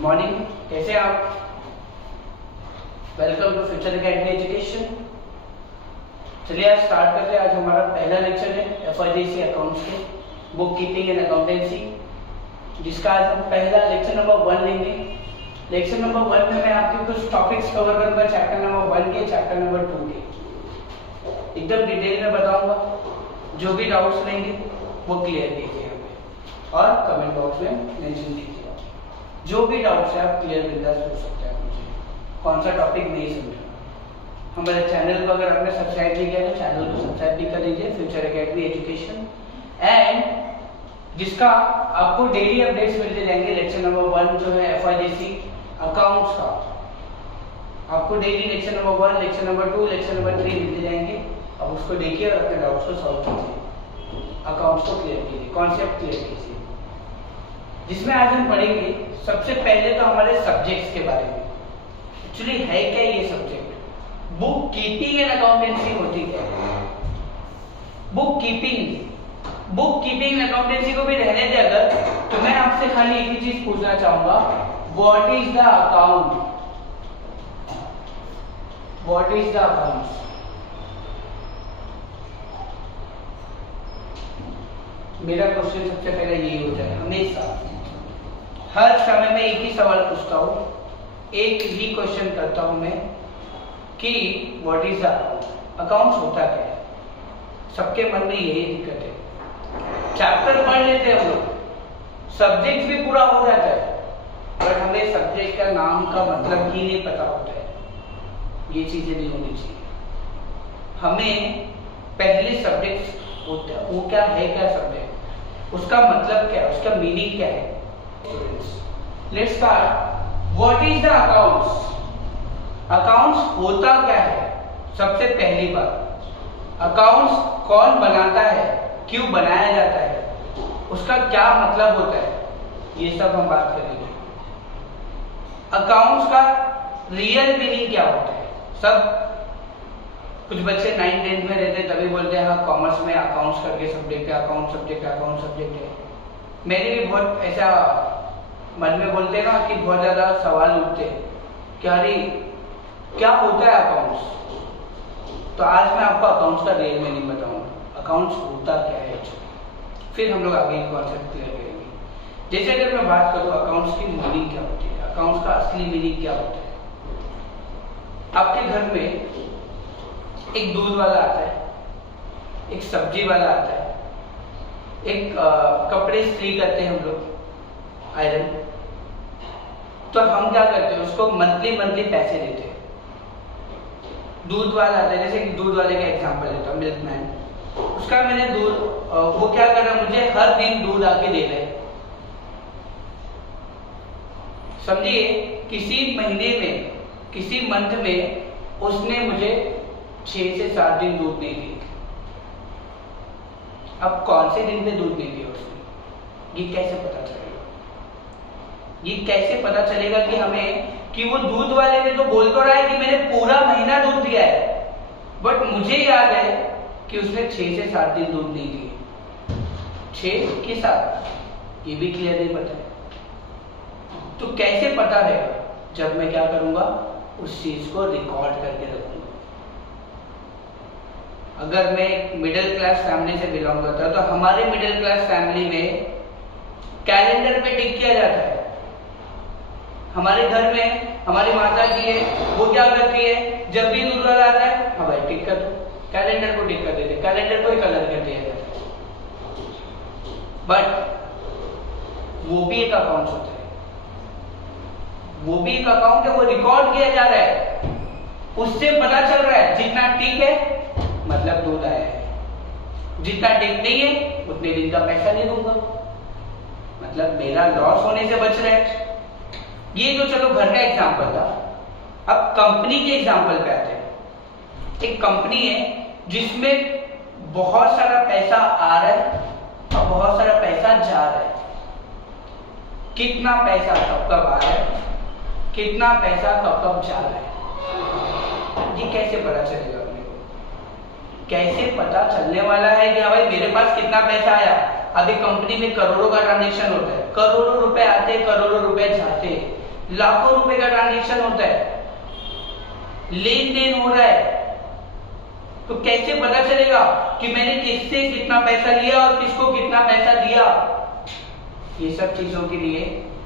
Good morning, कैसे हैं आप? Welcome to future academy education. चलिए आज स्टार्ट करते हैं। आज हमारा पहला लेक्चर है एफआईडीसी अकाउंट्स के, बुक कीपिंग एंड अकाउंटेंसी, जिसका आज हम पहला लेक्चर नंबर 1 लेंगे। लेक्चर नंबर 1 में मैं आपके कुछ टॉपिक्स कवर करूंगा, चैप्टर नंबर 1 के, चैप्टर नंबर 2 के, एकदम डिटेल में बताऊंगा। जो भी डाउट्स रहेंगे वो क्लियर कीजिए हमें और कमेंट बॉक्स में मेंशन कीजिए। जो भी डाउट्स है आप क्लियर बिंदास पूछ सकते हैं मुझे, कौन सा टॉपिक नहीं समझा। हमारे चैनल को अगर आपने सब्सक्राइब नहीं किया तो चैनल को सब्सक्राइब भी कर लीजिए, फ्यूचर अकेडमी एजुकेशन, एंड जिसका आपको डेली अपडेट्स मिलते जाएंगे। लेक्चर नंबर 1 जो है एफआईडीसी अकाउंट्स का, आपको daily lecture number 1, lecture number 2, lecture number 3 मिलते जाएंगे। अब उसको देखिए और अपने डाउट्स को सॉल्व कीजिए, अकाउंट्स को क्लियर कीजिए, कॉन्सेप्ट क्लियर कीजिए। जिसमें आज हम पढ़ेंगे सबसे पहले तो हमारे सब्जेक्ट्स के बारे में। एक्चुअली है क्या ये subject? Book keeping and accountancy होती क्या है? बुक कीपिंग एंड अकाउंटेंसी को भी रहने दे अगर, तो मैं आपसे खाली एक ही चीज पूछना चाहूंगा, what is the account? What is the account? मेरा क्वेश्चन सबसे पहले यही होता है हमेशा, हर समय में एक ही सवाल पूछता हूँ, एक ही क्वेश्चन करता हूँ मैं कि what is the account? Accounts होता क्या है? सबके मन में यही दिक्कत है। चैप्टर पढ़ लेते हैं हम लोग, सब्जेक्ट भी पूरा हो जाता है, बट हमें सब्जेक्ट का नाम का मतलब ही नहीं पता होता है। ये चीजें नहीं होनी चाहिए। हमें पहले सब्जेक्ट होता है, वो क्या है, क्या सब्जेक्ट, उसका मतलब क्या है, उसका मीनिंग क्या है। Let's start. What is the accounts? Accounts होता क्या है? सबसे पहली बात, अकाउंट्स कौन बनाता है, क्यों बनाया जाता है, उसका क्या मतलब होता है, ये सब हम बात करेंगे। अकाउंट्स का रियल मीनिंग क्या होता है? सब कुछ बच्चे 9th 10th में रहते तभी बोलते हैं हाँ कॉमर्स में अकाउंट्स करके सब्जेक्ट है, अकाउंट सब्जेक्ट है। मैंने भी बहुत ऐसा मन में बोलते हैं ना कि बहुत ज्यादा सवाल उठते हैं कि अरे क्या होता है अकाउंट्स। तो आज मैं आपको अकाउंट्स का रियल मीनिंग बताऊंगा, अकाउंट्स होता क्या है, फिर हम लोग आगे कॉन्सेप्ट क्लियर करेंगे। जैसे अगर मैं बात करूं अकाउंट्स की मीनिंग क्या होती है, अकाउंट्स का असली मीनिंग क्या होता है। आपके घर में एक दूध वाला आता है, एक सब्जी वाला आता है, एक कपड़े इस्त्री करते हैं हम लोग, आयरन। तो हम क्या करते हैं, उसको मंथली पैसे देते हैं। दूध वाला आता है, जैसे कि दूध वाले का एग्जांपल लेता हूं, मिल्कमैन। उसका मैंने दूध, वो क्या कर रहा है, मुझे हर दिन दूध आके दे रहा है। समझिए, किसी महीने में, किसी मंथ में उसने मुझे 6 से 7 दिन दूध नहीं दिए। अब कौन से दिन पे दूध नहीं दिया उसने, ये कैसे पता चलेगा? ये कैसे पता चलेगा कि हमें, कि वो दूध वाले ने तो बोल तो रहा है कि मैंने पूरा महीना दूध दिया है, बट मुझे याद है कि उसने 6 से 7 दिन दूध नहीं दिए। 6 के 7, ये भी क्लियर नहीं पता है। तो कैसे पता रहेगा? जब मैं क्या करूंगा, उस चीज को रिकॉर्ड करके रखूंगा। अगर मैं एक मिडिल क्लास फैमिली से बिलोंग करता हूं, तो हमारे मिडिल क्लास फैमिली में कैलेंडर पे टिक किया जाता है। हमारे घर में हमारी माता जी है, वो क्या करती है, जब भी दूध वाला आता है, हाँ भाई टिक कर दो, कैलेंडर को टिक कर देते, कैलेंडर को ही कलर कर दिया जाता है। बट वो भी एक अकाउंट होता है, वो भी एक अकाउंट है, वो रिकॉर्ड किया जा रहा है। उससे पता चल रहा है जितना टिक है मतलब दूध आया है, जितना टिक नहीं है उतने दिन का पैसा नहीं दूंगा, मतलब मेरा लॉस होने से बच रहा है। ये तो चलो घर का एग्जांपल था। अब कंपनी के एग्जांपल पे आते हैं। एक कंपनी है जिसमें बहुत सारा पैसा आ रहा है और बहुत सारा पैसा जा रहा है। कितना पैसा कब कब आ रहा है, कितना पैसा कब कब जा रहा है, ये कैसे पता चलेगा? कैसे पता चलने वाला है कि हाँ भाई मेरे पास कितना पैसा आया? अभी कंपनी में करोड़ों का ट्रांजैक्शन होता है, करोड़ों रुपए आते, करोड़ों रुपए जाते। लाखों रुपए का ट्रांजेक्शन होता है, लेन देन हो रहा है, तो कैसे पता चलेगा कि मैंने किससे कितना पैसा लिया और किसको कितना पैसा दिया? ये सब चीजों के लिए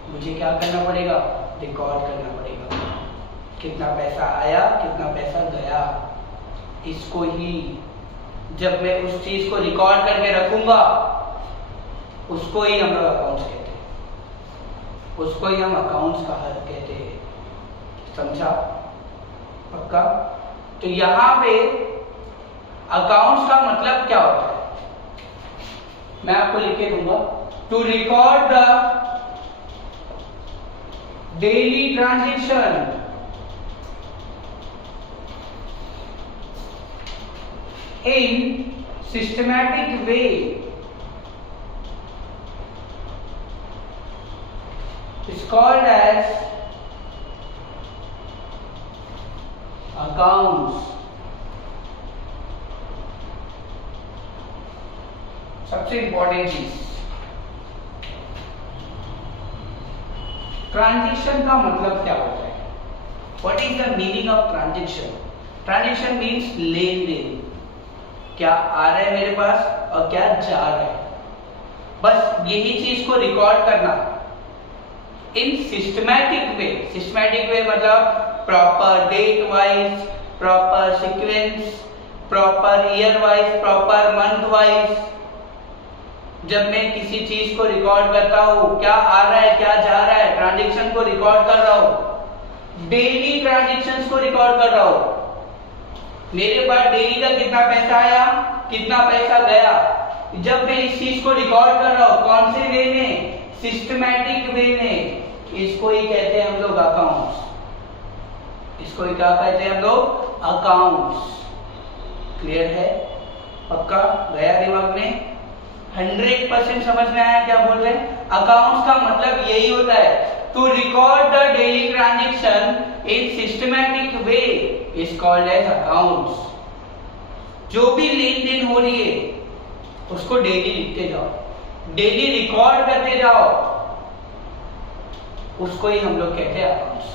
मुझे क्या करना पड़ेगा? रिकॉर्ड करना पड़ेगा। कितना पैसा आया, कितना पैसा गया, इसको ही जब मैं उस चीज को रिकॉर्ड करके रखूंगा, उसको ही हम लोग अकाउंट्स कहते हैं, उसको ही हम अकाउंट्स कहते हैं। समझा? पक्का? तो यहां पे अकाउंट्स का मतलब क्या होता है मैं आपको लिख के दूंगा। To record the daily transaction in systematic way is called as accounts। सबसे इंपॉर्टेंट चीज, ट्रांजेक्शन का मतलब क्या होता है? What is the meaning of transaction? Transaction means लेन देन, क्या आ रहा है मेरे पास और क्या जा रहा है, बस यही चीज को रिकॉर्ड करना इन सिस्टमैटिक वे। सिस्टमैटिक वे मतलब proper date wise, proper sequence, proper year wise, proper month wise. जब मैं किसी चीज को रिकॉर्ड करता हूं, क्या आ रहा है क्या जा रहा है, ट्रांजेक्शन को रिकॉर्ड कर रहा हूं, डेली ट्रांजेक्शंस को रिकॉर्ड कर रहा हूं। मेरे पास डेली का कितना पैसा आया, कितना पैसा गया, जब मैं इस चीज को रिकॉर्ड कर रहा हूं, कौन से वे में? सिस्टमैटिक वे में। इसको ही कहते हैं हम लोग अकाउंट्स। इसको ही क्या कहते हैं हम लोग? अकाउंट्स। क्लियर है? पक्का? गया दिमाग में? 100% समझ में आया क्या बोल रहे हैं? अकाउंट्स का मतलब यही होता है, to record the daily transaction in systematic way is called as accounts. जो भी लेन देन हो रही है उसको डेली लिखते जाओ, डेली रिकॉर्ड करते जाओ, उसको ही हम लोग कहते हैं अकाउंट्स।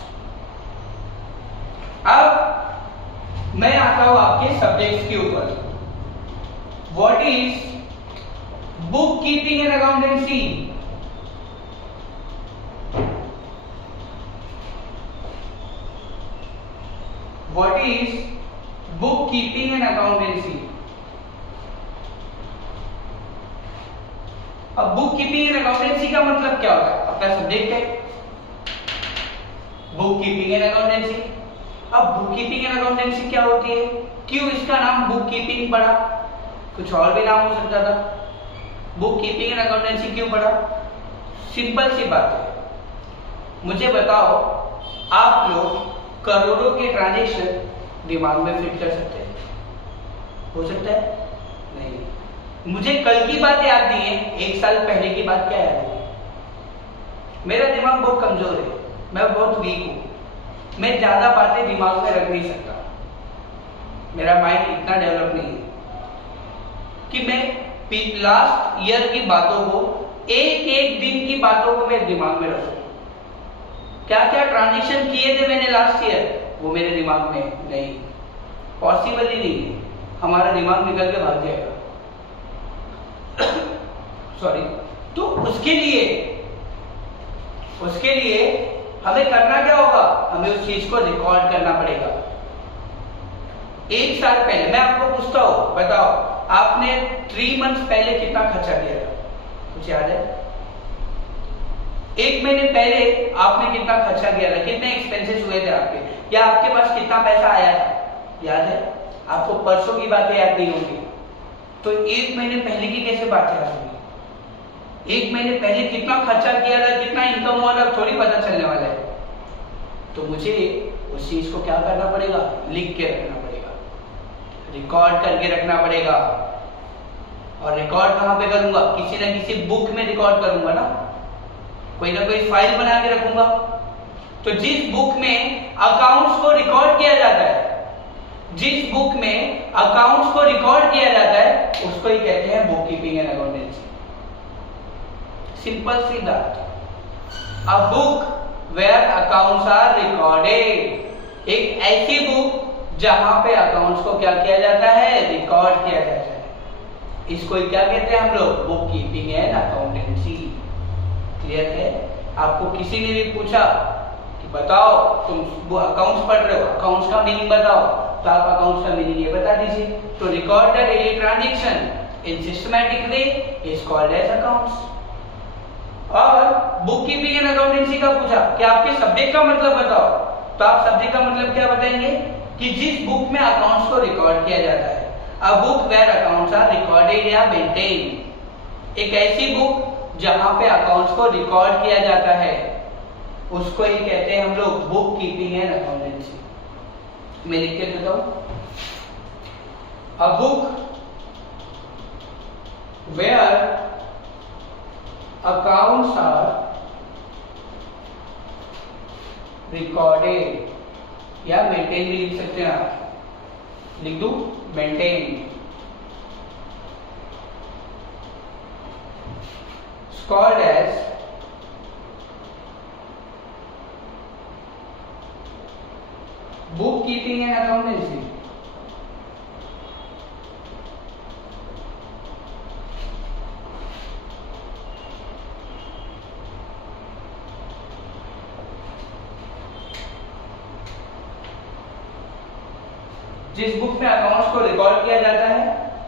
अब मैं आता हूं आपके सब्जेक्ट्स के ऊपर। What is book keeping and accountancy? What is bookkeeping and accountancy? अब बुक कीपिंग एंड अकाउंटेंसी का मतलब क्या होता है? अपना सब्जेक्ट है बुक कीपिंग एंड अकाउंटेंसी। अब बुक कीपिंग एंड अकाउंटेंसी क्या होती है? क्यों इसका नाम बुक कीपिंग पड़ा? कुछ और भी नाम हो सकता था। बुक कीपिंग एंड अकाउंटेंसी क्यों पड़ा? सिंपल सी बात है, मुझे बताओ, आप लोग करोड़ों के ट्रांजेक्शन दिमाग में फिट कर सकते हैं? हो सकता है? नहीं। मुझे कल की बात याद नहीं है, 1 साल पहले की बात क्या याद है? मेरा दिमाग बहुत कमजोर है, मैं बहुत वीक हूं, मैं ज्यादा बातें दिमाग में रख नहीं सकता, मेरा माइंड इतना डेवलप नहीं है कि मैं लास्ट ईयर की बातों को, एक एक दिन की बातों को मैं दिमाग में रखूं। क्या क्या ट्रांजेक्शन किए थे मैंने लास्ट ईयर, वो मेरे दिमाग में नहीं, पॉसिबल ही नहीं है, हमारा दिमाग निकल के भाग जाएगा। सॉरी। तो उसके लिए हमें करना क्या होगा? हमें उस चीज को रिकॉर्ड करना पड़ेगा। 1 साल पहले मैं आपको पूछता हूं, बताओ आपने 3 मंथ्स पहले कितना खर्चा किया था? कुछ याद है? 1 महीने पहले आपने कितना खर्चा किया था, कितने एक्सपेंसेस हुए थे आपके, या आपके पास कितना पैसा आया था? याद है? आपको परसों की बातें याद नहीं होंगी, तो 1 महीने पहले की कैसे बातें याद होंगी? 1 महीने पहले कितना खर्चा किया था, कितना इनकम हुआ था, थोड़ी पता चलने वाला है। तो मुझे उस चीज को क्या करना पड़ेगा? लिख के रखना पड़ेगा, रिकॉर्ड करके रखना पड़ेगा। और रिकॉर्ड कहां पे करूंगा? किसी ना किसी बुक में रिकॉर्ड करूंगा ना, कोई ना कोई फाइल बना के रखूंगा। तो जिस बुक में अकाउंट्स को रिकॉर्ड किया जाता है, जिस बुक में अकाउंट्स को रिकॉर्ड किया जाता है, उसको ही कहते हैं book keeping and accountancy. Simple सी बात। A book where accounts are recorded, एक ऐसी बुक जहां पे अकाउंट्स को क्या किया जाता है, रिकॉर्ड किया जाता है। इसको क्या कहते हैं हम लोग, book keeping and accountancy. Clear है? आपको किसी ने भी पूछा कि बताओ तुम अकाउंट्स पढ़ रहे हो, अकाउंट्स का मीनिंग बताओ, तो आप अकाउंट्स का मीनिंग ये बता दीजिए। तो record the daily transaction in systematic way is called as accounts. और बुक कीपिंग एंड अकाउंटेंसी का पूछा कि आपके सब्जेक्ट का मतलब बताओ, तो आप सब्जेक्ट का मतलब क्या बताएंगे कि जिस बुक में अकाउंट्स को रिकॉर्ड किया जाता है। A book where accounts are recorded या मेंटेन, एक ऐसी बुक जहां पे अकाउंट्स को रिकॉर्ड किया जाता है, उसको ही कहते हैं हम लोग बुक कीपिंग एंड अकाउंटेंसी। मैं लिख के देता हूं, a book where accounts are recorded या मेंटेन भी लिख सकते हैं आप, लिख दू maintain, called as book keeping and accountancy। जिस बुक में अकाउंट्स को रिकॉर्ड किया जाता है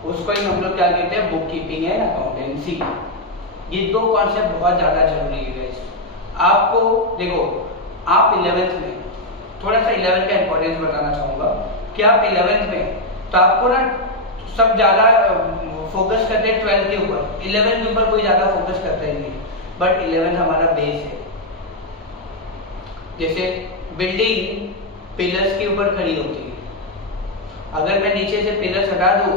उसको ही हम लोग क्या कहते हैं, बुक कीपिंग एंड अकाउंटेंसी। ये दो कॉन्सेप्ट बहुत ज्यादा जरूरी है। आपको देखो, आप 11th में, थोड़ा सा 11th का इंपॉर्टेंस बताना चाहूंगा कि आप 11th में तो आपको ना सब ज्यादा फोकस करते हैं 12th के ऊपर, 11th के ऊपर कोई ज्यादा फोकस करता ही नहीं, बट 11th हमारा बेस है। जैसे बिल्डिंग पिलर्स के ऊपर खड़ी होती है, अगर मैं नीचे से पिलर्स हटा दूं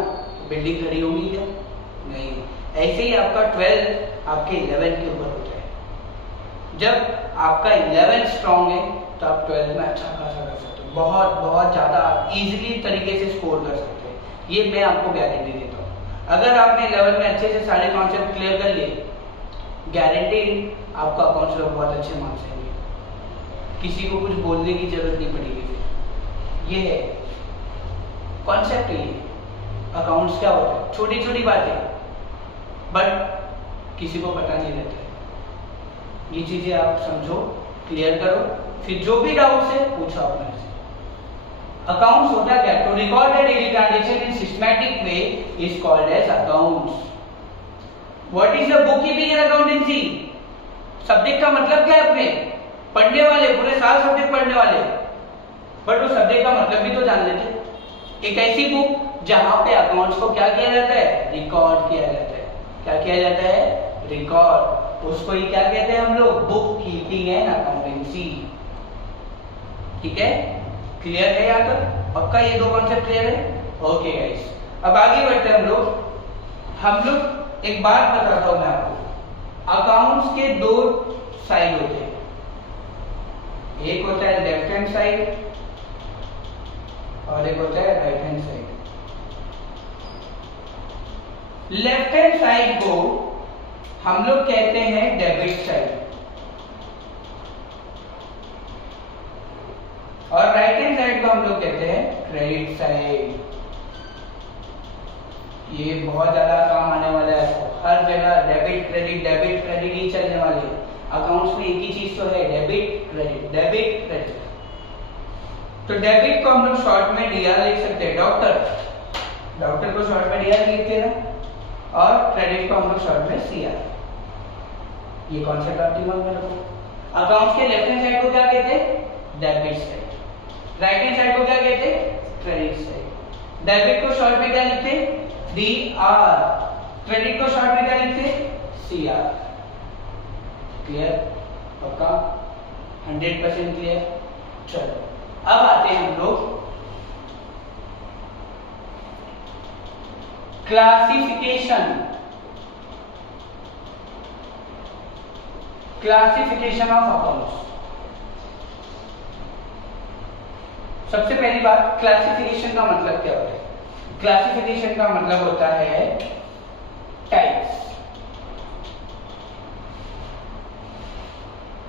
बिल्डिंग खड़ी होगी क्या? नहीं। ऐसे ही आपका 12th आपके 11th के ऊपर होता है। जब आपका 11th स्ट्रॉन्ग है तो आप 12th में अच्छा खासा कर सकते हो, बहुत बहुत ज्यादा इजीली तरीके से स्कोर कर सकते हैं, ये मैं आपको गारंटी देता हूँ। अगर आपने 11th में अच्छे से सारे कॉन्सेप्ट क्लियर कर लिए, गारंटी आपका अकाउंट्स में बहुत अच्छे मार्क्स आएंगे, किसी को कुछ बोलने की जरूरत नहीं पड़ेगी। ये है कॉन्सेप्ट, ये अकाउंट्स क्या होता है, छोटी छोटी बातें बट किसी को पता नहीं रहता है। ये चीजें आप समझो, क्लियर करो, फिर जो भी डाउट्स है पूछो अपने से। अकाउंट्स होता क्या? To record the daily transaction in systematic way is called as accounts. What is the book keeping and accountancy? Subject का मतलब क्या है? अपने पढ़ने वाले पूरे साल सब्जेक्ट पढ़ने वाले, बट वो सब्जेक्ट का मतलब भी तो जान लेते। एक ऐसी बुक जहां पे अकाउंट्स को क्या किया जाता है, रिकॉर्ड किया जाता है। क्या किया जाता है? रिकॉर्ड। उसको ही क्या कहते हैं हम लोग, बुक कीपिंग एंड अकाउंटेंसी। ठीक है, क्लियर है यहाँ तक? पक्का ये दो कॉन्सेप्ट क्लियर है? ओके गाइस, अब आगे बढ़ते हैं हम लोग एक बात बताता हूं मैं आपको। अकाउंट्स के दो साइड होते हैं, एक होता है लेफ्ट हैंड साइड और एक होता है right hand side. Left hand side को हम लोग कहते हैं डेबिट साइड और राइट हैंड साइड को हम लोग कहते हैं क्रेडिट साइड। ये बहुत ज्यादा काम आने वाला है, हर जगह डेबिट क्रेडिट ही चलने वाले हैं। अकाउंट्स में एक ही चीज तो है, डेबिट क्रेडिट, डेबिट क्रेडिट। तो डेबिट को हम लोग शॉर्ट में डीआर लिख सकते हैं, डॉक्टर को शॉर्ट में डीआर लिखते हैं ना, और क्रेडिट को हम लोग शॉर्ट में सीआर। ये कॉन्सेप्ट आप दिमाग में रखो। अकाउंट्स के लेफ्ट हैंड साइड को क्या कहते हैं? Debit side. Right hand side को क्या कहते हैं? Credit side. डेबिट को शॉर्ट में क्या लिखते हैं? डीआर। क्रेडिट को शॉर्ट में क्या लिखते हैं? सीआर। क्लियर? पक्का? 100% क्लियर? चलो अब आते हैं हम लोग क्लासिफिकेशन ऑफ अकाउंट्स। सबसे पहली बात, क्लासिफिकेशन का मतलब क्या होता है? क्लासिफिकेशन का मतलब होता है टाइप्स।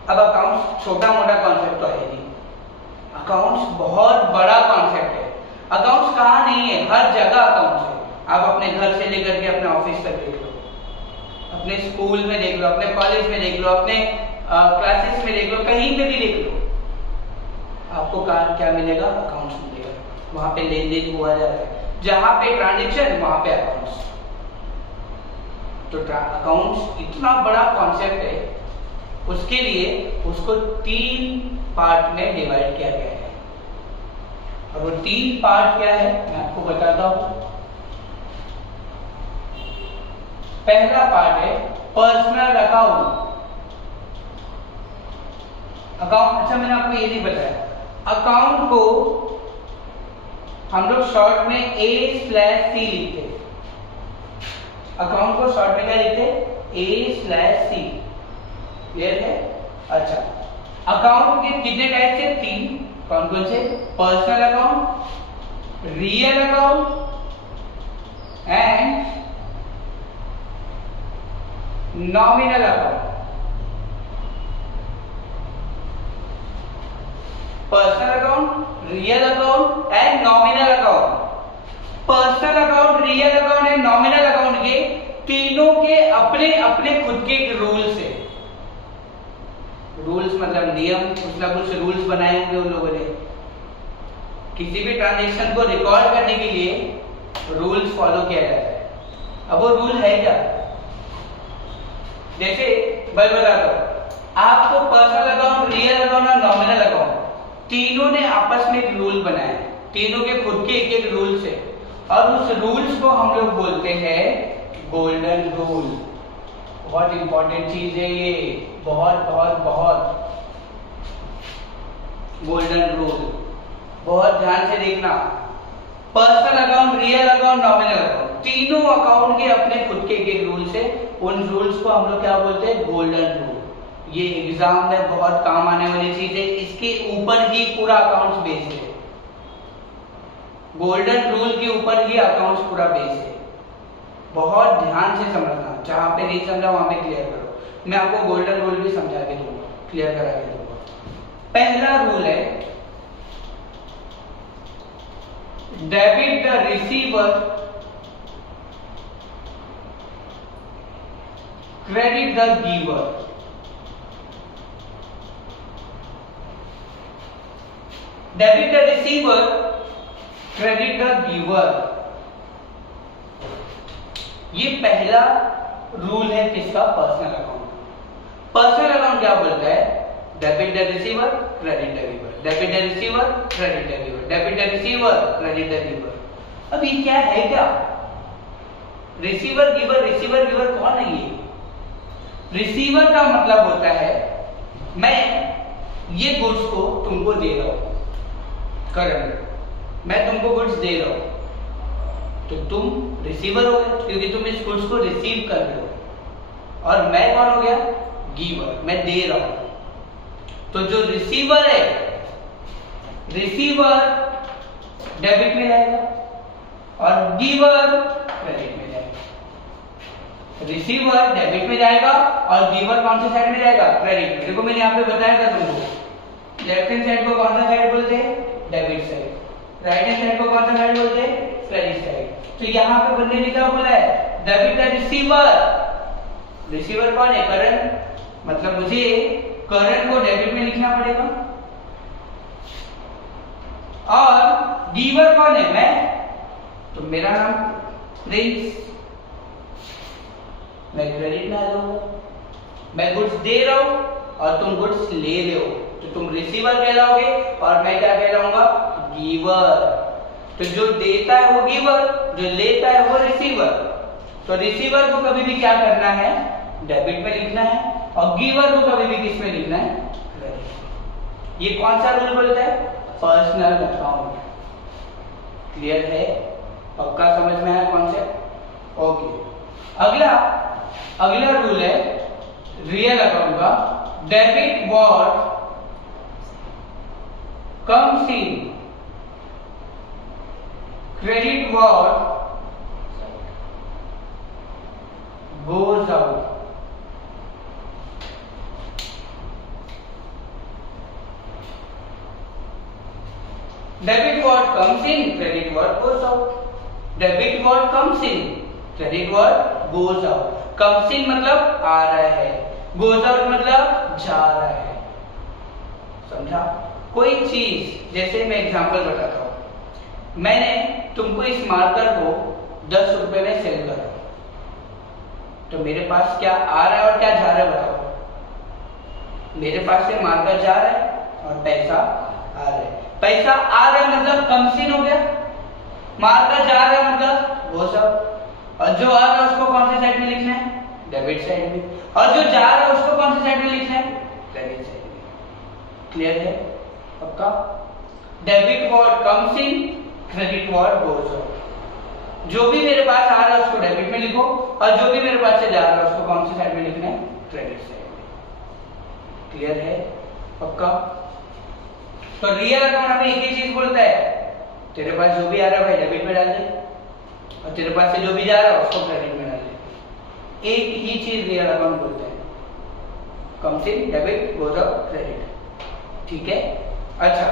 अब अकाउंट्स छोटा मोटा कॉन्सेप्ट तो है नहीं, अकाउंट्स बहुत बड़ा कॉन्सेप्ट है। अकाउंट्स कहाँ नहीं है, हर जगह अकाउंट्स है। आप अपने घर से लेकर के अपने ऑफिस तक देख लो, अपने स्कूल में देख लो, अपने कॉलेज में देख लो, अपने क्लासेस में देख लो, कहीं पे भी देख लो, आपको क्या मिलेगा, अकाउंट्स मिलेगा। वहां पे लेन देन हुआ जाता है, जहां पे ट्रांजेक्शन वहां पे अकाउंट्स। तो अकाउंट्स इतना बड़ा कॉन्सेप्ट है, उसके लिए उसको 3 पार्ट में डिवाइड किया गया है। और वो 3 पार्ट क्या है मैं आपको बताता हूं। पहला पार्ट है पर्सनल अकाउंट। अच्छा मैंने आपको ये नहीं बताया, अकाउंट को हम लोग शॉर्ट में A/C लिखते हैं। अकाउंट को शॉर्ट में क्या लिखते हैं, A/C। क्लियर है? अच्छा, अकाउंट के कितने टाइप से, 3। कौन कौन से, personal account, real account and nominal account. Personal account, real account and nominal account. Personal account, real account and nominal account के तीनों के अपने अपने खुद के रूल्स है। रूल्स मतलब नियम, कुछ ना कुछ रूल्स बनाए होंगे उन लोगों ने। किसी भी ट्रांजैक्शन को रिकॉर्ड करने के लिए रूल्स फॉलो किया जाता है। अब वो रूल है क्या, जैसे मैं बताता हूं आपको, पर्सनल अकाउंट, रियल अकाउंट और नॉमिनल अकाउंट तीनों ने आपस में एक रूल बनाया है। तीनों के खुद के एक एक रूल्स है, और उस रूल्स को हम लोग बोलते हैं गोल्डन रूल। बहुत इंपॉर्टेंट चीज है ये, बहुत बहुत बहुत गोल्डन रूल, बहुत ध्यान से देखना। Personal account, real account, nominal account, तीनों अकाउंट के अपने खुद के एक रूल्स है। उन रूल्स को हम लोग क्या बोलते हैं, गोल्डन रूल। ये एग्जाम में बहुत काम आने वाली चीज है, इसके ऊपर ही पूरा अकाउंट्स बेस्ड है। गोल्डन रूल के ऊपर ही अकाउंट्स पूरा बेस्ड है। बहुत ध्यान से समझना, जहां पे नहीं समझा वहां पे क्लियर करो। मैं आपको गोल्डन रूल भी समझा के दूंगा, क्लियर करा के दूंगा। पहला रूल है debit the receiver, credit the giver. Debit the receiver, credit the giver. ये पहला रूल है किसका, पर्सनल अकाउंट। पर्सनल अकाउंट क्या बोलता है, debit the receiver, credit the giver, debit the receiver, credit the giver, debit the receiver, credit the giver. अब ये क्या है, क्या रिसीवर गिवर, रिसीवर गिवर कौन है ये? रिसीवर का मतलब होता है मैं ये गुड्स को तुमको दे रहा हूं, करंट मैं तुमको गुड्स दे रहा हूं, तो तुम रिसीवर हो गए क्योंकि तुम इस गुड्स को रिसीव कर रहे हो। और मैं कौन हो गया, गिवर, मैं दे रहा हूं। तो जो रिसीवर है, रिसीवर डेबिट में जाएगा और गिवर क्रेडिट में जाएगा। रिसीवर डेबिट में जाएगा और गिवर कौन सी साइड में जाएगा, क्रेडिट में। देखो मैंने यहाँ पे बताया था तुमको, लेफ्ट हैंड साइड को कौन सा साइड बोलते हैं, debit side. Right hand side को कौन सा साइड बोलते हैं, क्रेडिट साइड। तो यहाँ पे बंदे ने क्या बोला है, डेबिट द रिसीवर। रिसीवर कौन है, करंट, मतलब मुझे करंट को डेबिट में लिखना पड़ेगा। और गिवर कौन है, मैं, तो मेरा नाम प्रिंस, मैं क्रेडिट में आ जाऊंगा। मैं गुड्स दे रहा हूं और तुम गुड्स ले रहे हो, तो तुम रिसीवर कहलाओगे और मैं क्या कहलाऊंगा, गिवर। तो जो देता है वो गिवर, जो लेता है वो रिसीवर। तो रिसीवर को कभी भी क्या करना है, डेबिट में लिखना है, और गिवर को कभी भी किस में लिखना है, क्रेडिट। ये कौन सा रूल बोलता है, पर्सनल अकाउंट। क्लियर है, पक्का समझ में आया कॉन्सेप्ट? ओके। अगला रूल है रियल अकाउंट का, debit what comes in, credit what goes out. Debit what comes in, credit what goes out. Debit what comes in, credit what goes out. Comes in मतलब आ रहा है, goes out मतलब जा रहा है, समझा? कोई चीज, जैसे मैं एग्जांपल बताता हूँ, मैंने तुमको इस मार्कर को 10 रुपए में सेल करा, तो मेरे पास क्या आ रहा है और क्या जा रहा है बताओ? मेरे पास से मार्कर जा रहा है और पैसा आ रहा है। पैसा आ रहा है मतलब कम्स इन हो गया, मार्कर जा रहा है मतलब वो सब, और जो आ रहा है उसको कौन सी साइड में लिखना है? डेबिट साइड में, और जो जा रहा है उसको कौन सी साइड में लिखना है? क्रेडिट साइड में। क्लियर है? पक्का? Debit word comes in, credit word goes out. जो भी मेरे पास आ रहा है उसको डेबिट में लिखो, और जो भी मेरे पास से जा रहा है उसको कौन सी साइड में लिखना है? क्रेडिट साइड में। क्लियर है? पक्का? तो रियल अकाउंट हमें एक ही चीज बोलता है, तेरे पास जो भी आ रहा है भाई डेबिट में डाल दे, और तेरे पास से जो भी जा रहा है उसको क्रेडिट में डाल दे। एक ही चीज रियल अकाउंट बोलता है, comes in, debit, goes out, credit. ठीक है? अच्छा,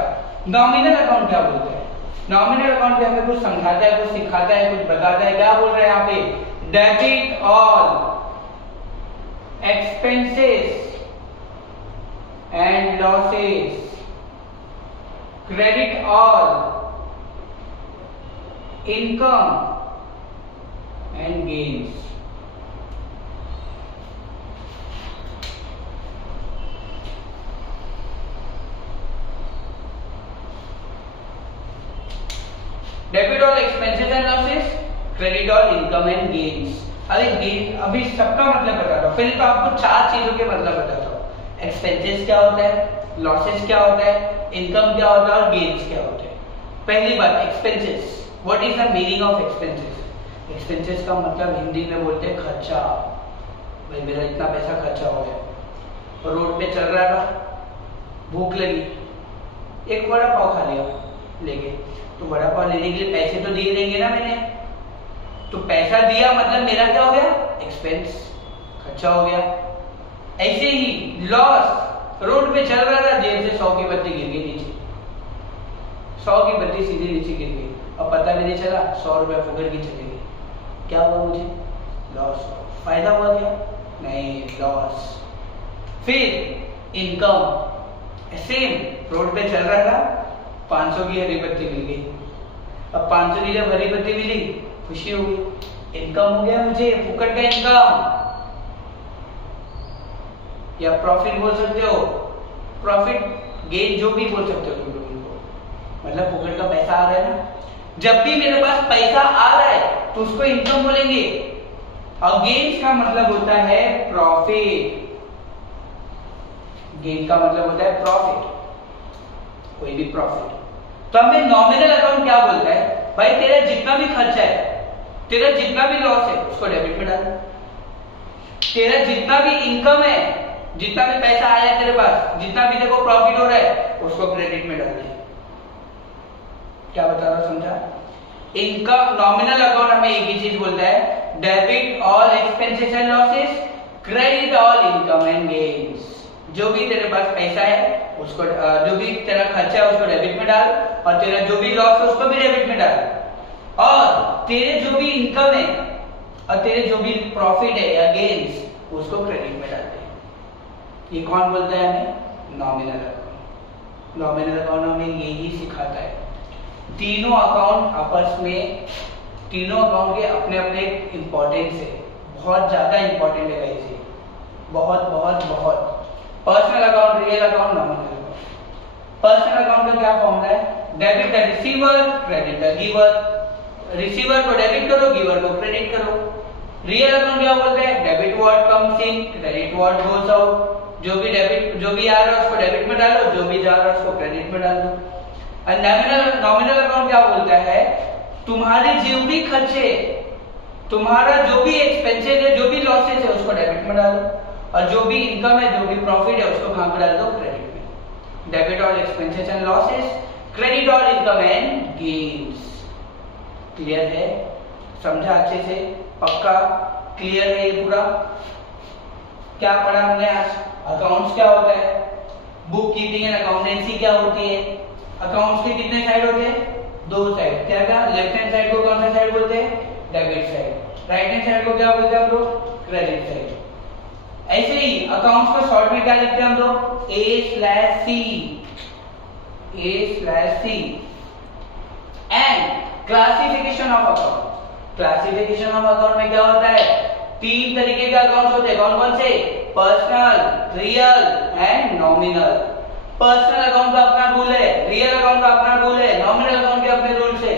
नॉमिनल अकाउंट क्या बोलता है? नॉमिनल अकाउंट पे हमें कुछ समझाता है, कुछ सिखाता है, कुछ बताता है। क्या बोल रहे हैं यहाँ पे? Debit all expenses and losses, credit all income and gains. Debit all expenses and losses, credit all income and gains. अभी सबका मतलब बताता हूँ। पहले तो आपको 4 चीजों के मतलब बताता हूँ। एक्सपेंसेस क्या होता है, लॉसेस क्या होता है, इनकम क्या होता है और गेन्स क्या होता है। पहली बात, expenses. What is the meaning of expenses? Expenses का मतलब हिंदी में बोलते हैं खर्चा। भाई मेरा इतना पैसा खर्चा हो गया, और रोड पे चल रहा था, भूख लगी, एक बड़ा पाव खा लिया लेके, तो बड़ा पाव लेने के लिए पैसे तो दिए देंगे ना मैंने, तो पैसा दिया मतलब मेरा क्या हो गया? एक्सपेंस, खर्चा हो गया। ऐसे ही लॉस, रोड पे चल रहा था, जेब से 100 की बत्ती गिर गई नीचे, 100 की बत्ती सीधे नीचे गिर गई, अब पता भी नहीं चला, 100 रुपया फुकट की चली गई। क्या हुआ मुझे? लॉस। फायदा हुआ क्या? नहीं, लॉस। फिर इनकम, सेम, रोड पे चल रहा था, 500 की हरी बत्ती मिल गई, अब 500 की जब हरी बत्ती मिली, खुशी हो गई, इनकम हो गया मुझे, फुकट का इनकम, या प्रॉफिट बोल सकते हो, प्रॉफिट, गेन, जो भी बोल सकते हो तुम लोग इनको, मतलब फुकट का पैसा आ रहा है ना। जब भी मेरे पास पैसा आ रहा है तो उसको इनकम बोलेंगे, और गेन्स का मतलब होता है प्रॉफिट। गेन का मतलब होता है प्रॉफिट, कोई भी प्रॉफिट। तो हमें नॉमिनल अकाउंट क्या बोलता है? भाई तेरा जितना भी खर्चा है, तेरा जितना भी लॉस है, उसको डेबिट में डाल। तेरा जितना भी इनकम है, जितना भी पैसा आया है तेरे पास, जितना भी देखो प्रॉफिट हो रहा है, उसको क्रेडिट में डाल दे। क्या बता रहा हूं, समझा? इनकम, नॉमिनल अकाउंट हमें एक ही चीज बोलता है, debit all expenses and losses, credit all income and gains. जो भी तेरे पास पैसा है उसको, जो भी तेरा खर्चा है उसको डेबिट में डाल, और तेरा जो भी लॉस है उसको भी डेबिट में डाल, और तेरे जो भी इनकम है और तेरे जो भी प्रॉफिट है या गेन्स, उसको क्रेडिट में डाल दे। ये कौन बोलता है हमें? Nominal account. नॉमिनल अकाउंट हमें यही सिखाता है। तीनों अकाउंट आपस में, तीनों अकाउंट के अपने अपने इंपॉर्टेंस है, बहुत ज्यादा इंपॉर्टेंट है गाइस ये, बहुत बहुत बहुत। Personal account, real account, nominal account. Personal account का क्या फॉर्मूला है? Debit the receiver, credit the giver. Receiver को डेबिट करो, गिवर को क्रेडिट करो। रियल अकाउंट क्या बोलते हैं? Debit what comes in, credit what goes out. जो भी डेबिट, जो भी आ रहा है उसको डेबिट में डालो, जो भी जा रहा है उसको क्रेडिट में डाल दो। और नॉमिनल अकाउंट क्या बोलता है? तुम्हारे जो भी खर्चे, तुम्हारा जो भी एक्सपेंसेस है, जो भी लॉसेस है, उसको डेबिट में डालो, और जो भी इनकम है, जो भी प्रॉफिट है, उसको कहां पे डाल दो? क्रेडिट में। Debit all expenses and losses, credit all income and gains. Clear है? समझा अच्छे से? पक्का क्लियर है ये पूरा? क्या पढ़ा हमने आज? अकाउंट्स क्या होता है, बुक कीपिंग एंड अकाउंटेंसी क्या होती है, अकाउंट्स के कितने साइड होते हैं? दो साइड। क्या क्या? लेफ्ट हैंड साइड को कौन सा साइड बोलते हैं? Debit side. Right hand side को क्या बोलते हैं हम लोग? Credit side. ऐसे ही अकाउंट्स को शॉर्ट में क्या लिखते हैं हम लोग? A/C। A/C। And classification of account. Classification of account में क्या होता है? तीन तरीके के अकाउंट्स होते हैं। कौन कौन से? Personal, real and nominal. Personal account का अपना रूल है, रियल अकाउंट का अपना रूल है, नॉमिनल अकाउंट के अपने रूल्स है।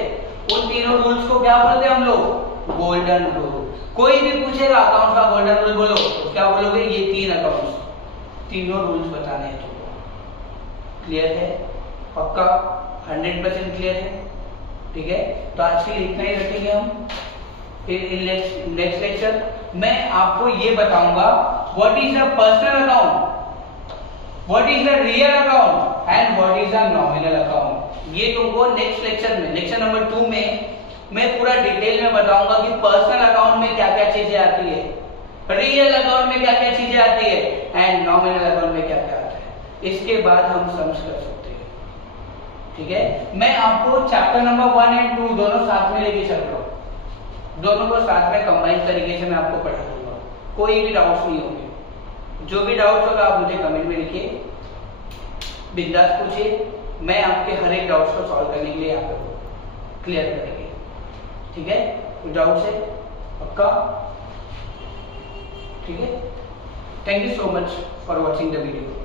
उन तीनों रूल्स को क्या बोलते हैं हम लोग? Golden rule. कोई भी पूछेगा अकाउंट का गोल्डन रूल बोलो, तो क्या बोलोगे? ये तीन अकाउंट्स, तीनों रूल्स बताने हैं तुमको। क्लियर है? पक्का 100% क्लियर है? ठीक है, तो आज के लिए इतना ही रखेंगे हम। फिर नेक्स्ट लेक्चर मैं आपको ये बताऊंगा what is a personal account, what is a real account and what is a nominal account. ये तुमको नेक्स्ट लेक्चर में, लेक्चर नंबर 2 में मैं पूरा डिटेल में बताऊंगा कि पर्सनल अकाउंट में क्या क्या चीजें आती है, रियल अकाउंट में क्या क्या चीजें आती है एंड नॉमिनल अकाउंट में क्या क्या आता है। इसके बाद हम समझ कर सकते हैं। ठीक है, मैं आपको चैप्टर नंबर 1 एंड 2 दोनों साथ में लेके चल रहा हूँ। दोनों को साथ में कंबाइन तरीके से मैं आपको पढ़ा दूंगा। कोई भी डाउट्स नहीं होंगे। जो भी डाउट्स होगा आप मुझे कमेंट में लिखिए, बिंदास पूछिए। मैं आपके हर एक डाउट्स को सॉल्व करने के लिए यहाँ पे क्लियर करेंगे। ठीक है, कोई डाउट है? पक्का? ठीक है, thank you so much for watching the video.